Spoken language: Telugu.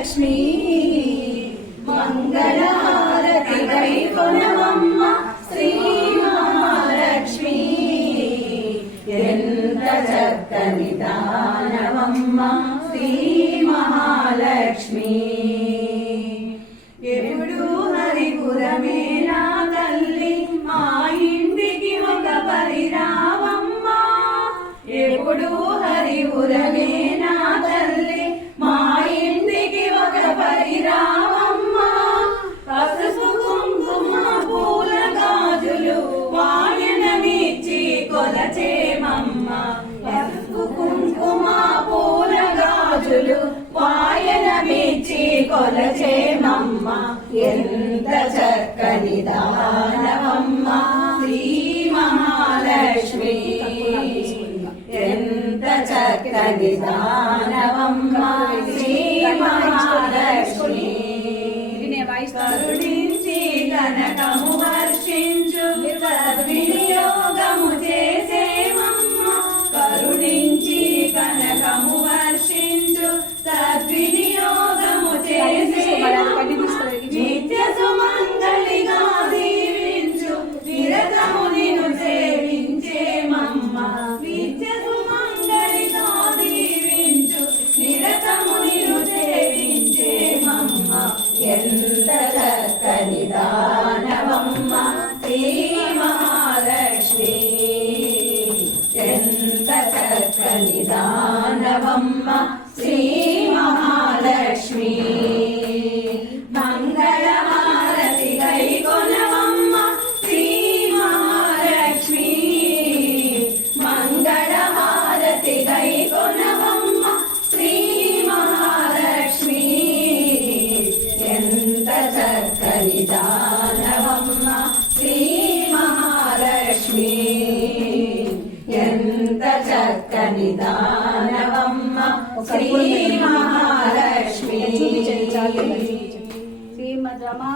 లక్ష్మీ మంగళహారతి గై శ్రీ మహాలక్ష్మి. ఎంత చక్కని దానవమ్మ శ్రీ మహాలక్ష్మి. ఎప్పుడు హరిపురమే నా తల్లి మా ఇంటికి ఒక పరిరావమ్మ. ఎప్పుడు హరిపురమే గాజులు వాయనమిచ్చి కొలచేమమ్మ ఎంత చక్కని దానవమ్మ. శ్రీ మహాలక్ష్మి. ఎంత చక్కని దానవమ్మ. శ్రీ మహాలక్ష్మి. కరుణించి కనకము ఎంత చక్కని దానవమ్మ శ్రీ మహాలక్ష్మి ఎంత చక్కని దానవమ్మ శ్రీ చక్కని దానవమ్మ శ్రీ మహాలక్ష్మి. శ్రీమద్ రమా